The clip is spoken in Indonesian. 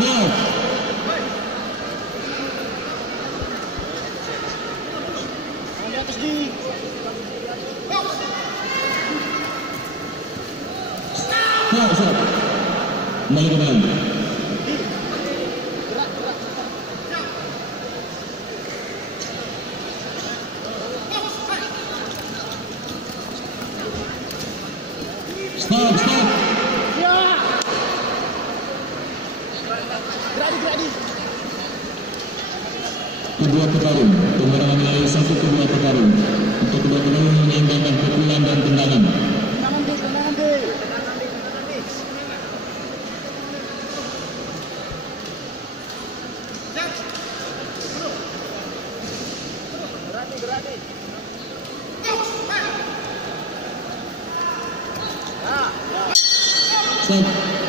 Stop. Stop. Kembali ke dalam. Stop. Kedua petarung, pengurangan nilai 1 kedua petarung. Untuk kedua petarung menyeimbangkan pukulan dan tendangan. Stop.